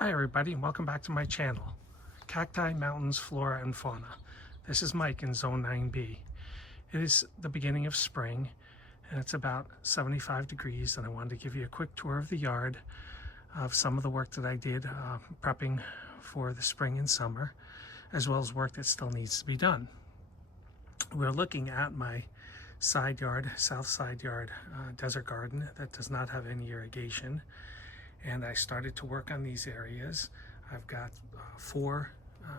Hi everybody and welcome back to my channel, Cacti, Mountains, Flora and Fauna. This is Mike in Zone 9B. It is the beginning of spring and it's about 75 degrees and I wanted to give you a quick tour of the yard of some of the work that I did prepping for the spring and summer, as well as work that still needs to be done. We're looking at my side yard, south side yard desert garden that does not have any irrigation. And I started to work on these areas. I've got four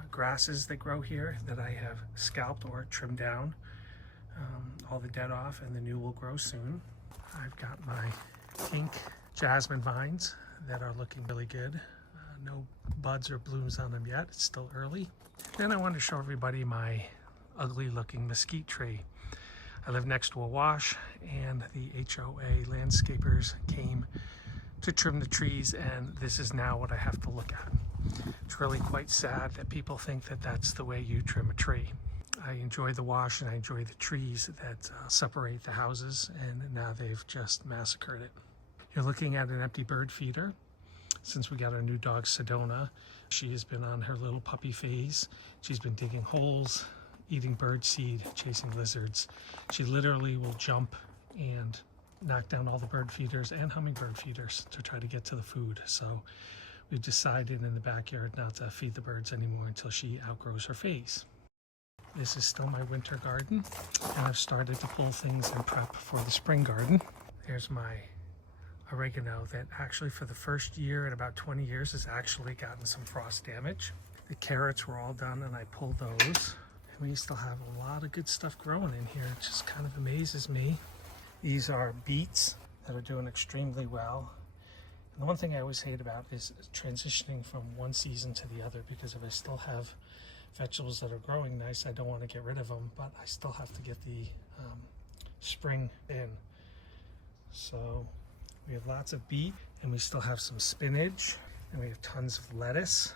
grasses that grow here that I have scalped or trimmed down, all the dead off, and the new will grow soon. I've got my pink jasmine vines that are looking really good. No buds or blooms on them yet, it's still early. Then I want to show everybody my ugly looking mesquite tree. I live next to a wash and the HOA landscapers came to trim the trees, and this is now what I have to look at. It's really quite sad that people think that that's the way you trim a tree. I enjoy the wash and I enjoy the trees that separate the houses, and now they've just massacred it. You're looking at an empty bird feeder. Since we got our new dog Sedona, she has been on her little puppy phase. She's been digging holes, eating bird seed, chasing lizards. She literally will jump and knock down all the bird feeders and hummingbird feeders to try to get to the food. So we've decided in the backyard not to feed the birds anymore until she outgrows her phase. This is still my winter garden, and I've started to pull things and prep for the spring garden. There's my oregano that actually for the first year in about 20 years has actually gotten some frost damage. The carrots were all done and I pulled those. And we still have a lot of good stuff growing in here. It just kind of amazes me. These are beets that are doing extremely well. And the one thing I always hate about is transitioning from one season to the other, because if I still have vegetables that are growing nice, I don't want to get rid of them, but I still have to get the spring in. So we have lots of beet, and we still have some spinach, and we have tons of lettuce.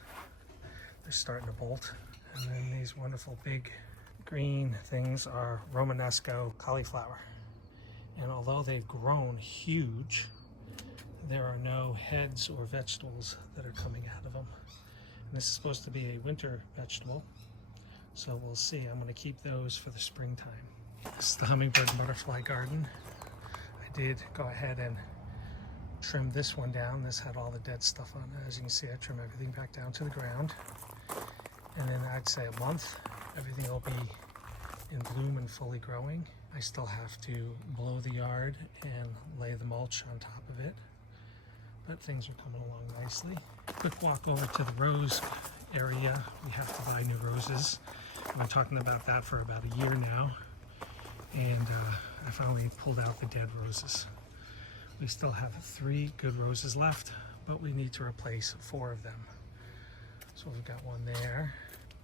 They're starting to bolt. And then these wonderful big green things are Romanesco cauliflower. And although they've grown huge, there are no heads or vegetables that are coming out of them. And this is supposed to be a winter vegetable, so we'll see. I'm going to keep those for the springtime. This is the hummingbird and butterfly garden. I did go ahead and trim this one down. This had all the dead stuff on it. As you can see, I trim everything back down to the ground. And then I'd say a month, everything will be in bloom and fully growing. I still have to blow the yard and lay the mulch on top of it, but things are coming along nicely. Quick walk over to the rose area. We have to buy new roses. I've been talking about that for about a year now, and I finally pulled out the dead roses. We still have 3 good roses left, but we need to replace 4 of them. So we've got 1 there,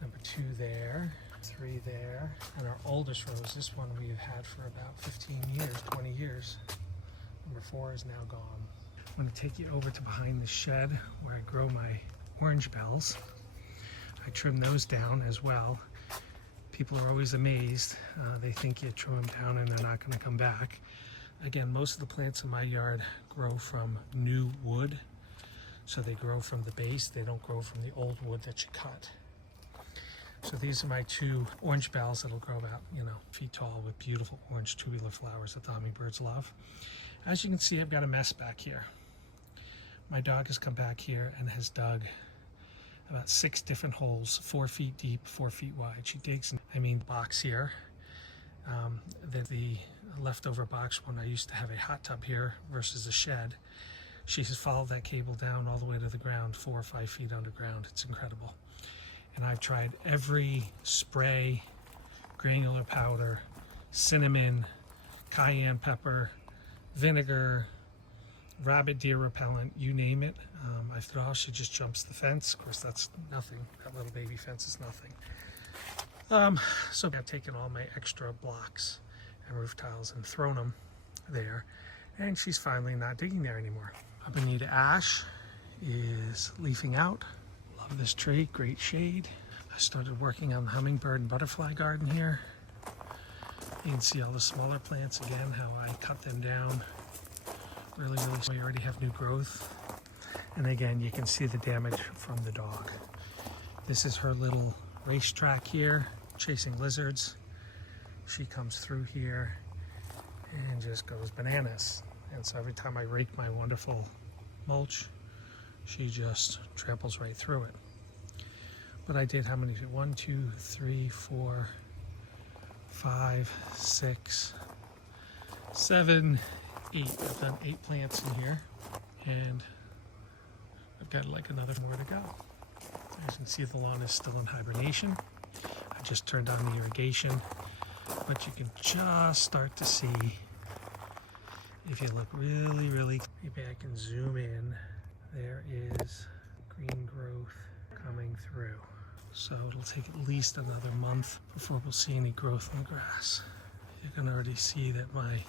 number 2 there, 3 there, and our oldest rose, this one we've had for about 15 years, 20 years. Number 4 is now gone. I'm going to take you over to behind the shed where I grow my orange bells. I trim those down as well. People are always amazed. They think you trim them down and they're not going to come back. Again, most of the plants in my yard grow from new wood. So they grow from the base, they don't grow from the old wood that you cut. So these are my 2 orange bells that'll grow about, feet tall with beautiful orange tubular flowers that the hummingbirds love. As you can see, I've got a mess back here. My dog has come back here and has dug about 6 different holes, 4 feet deep, 4 feet wide. She digs, box here. The leftover box when I used to have a hot tub here versus a shed. She has followed that cable down all the way to the ground, 4 or 5 feet underground. It's incredible. And I've tried every spray, granular powder, cinnamon, cayenne pepper, vinegar, rabbit deer repellent, you name it. I thought she just jumps the fence. Of course, that's nothing. That little baby fence is nothing. So I've taken all my extra blocks and roof tiles and thrown them there. And she's finally not digging there anymore. Bonita ash is leafing out. Love this tree, great shade. I started working on the hummingbird and butterfly garden here. You can see all the smaller plants again, how I cut them down. Really, we already have new growth. And again, you can see the damage from the dog. This is her little racetrack here, chasing lizards. She comes through here and just goes bananas. And so every time I rake my wonderful mulch, she just tramples right through it. But I did how many? 1, 2, 3, 4, 5, 6, 7, 8. I've done 8 plants in here, and I've got like another more to go. As you can see, the lawn is still in hibernation. I just turned on the irrigation, but you can just start to see, if you look really, maybe I can zoom in, there is green growth coming through. So it'll take at least another month before we'll see any growth in the grass. You can already see that my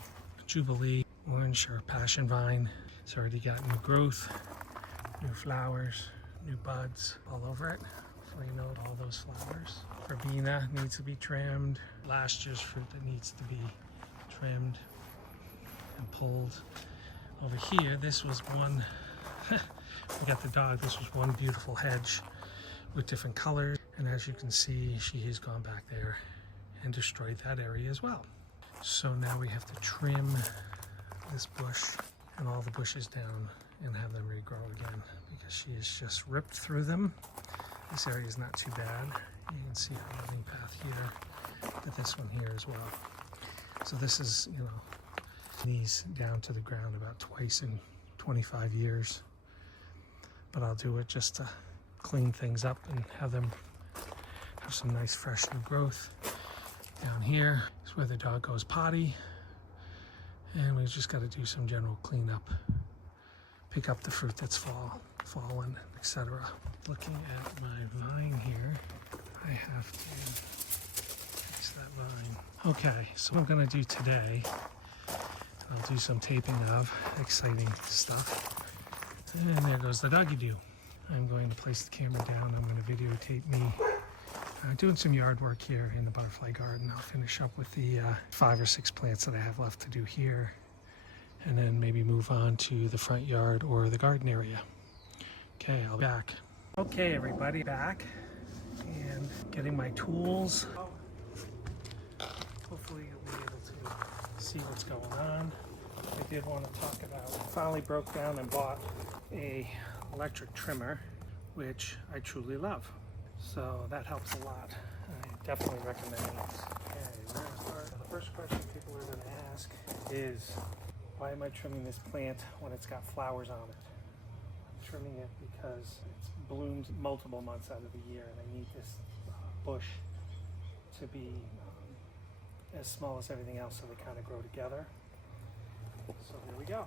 Jubilee orange or passion vine has already got new growth, new flowers, new buds all over it. Hopefully you note all those flowers. Verbena needs to be trimmed. Last year's fruit that needs to be trimmed and pulled. Over here, this was one, we got the dog, this was one beautiful hedge with different colors. And as you can see, she has gone back there and destroyed that area as well. So now we have to trim this bush and all the bushes down and have them regrow again, because she has just ripped through them. This area is not too bad. You can see her running path here, but this one here as well. So this is, you know, knees down to the ground about twice in 25 years. But I'll do it just to clean things up and have them have some nice fresh new growth. Down here is where the dog goes potty, and we've just got to do some general cleanup, pick up the fruit that's fallen, etc. Looking at my vine here, I have to fix that vine. Okay, so what I'm going to do today, I'll do some taping of exciting stuff. And there goes the doggy do. I'm going to place the camera down. I'm going to videotape me doing some yard work here in the butterfly garden. I'll finish up with the 5 or 6 plants that I have left to do here, and then maybe move on to the front yard or the garden area. Okay, I'll be back. Okay, everybody, back and getting my tools. Hopefully you'll be able to see what's going on. I did want to talk about, finally broke down and bought a electric trimmer, which I truly love. So that helps a lot. I definitely recommend it. Okay, we're going to start. The first question people are going to ask is, why am I trimming this plant when it's got flowers on it? I'm trimming it because it's bloomed multiple months out of the year, and I need this bush to be as small as everything else so they kind of grow together. So here we go.